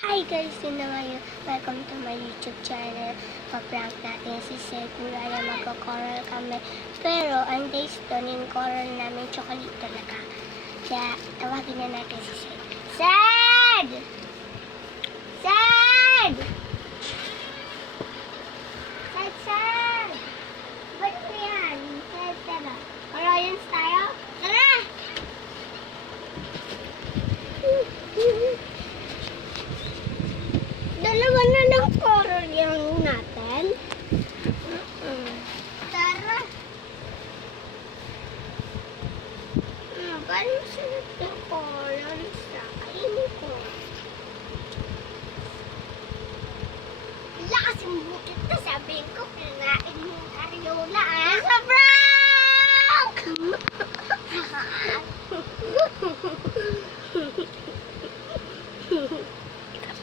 Hi guys, yun na ngayon. Welcome to my YouTube channel. Pa-prank natin si Seth. Kaya magko-coral kami. Pero ang taste doon yung coral namin chocolate talaga. Kaya tawagin na natin si Seth. Seth! Seth! Seth, Seth! Ba't mo yan? Seth, tara. Coralians tayo? Tara! Dalawa na lang coral yung natin. Tara. Paano sunod yung coral?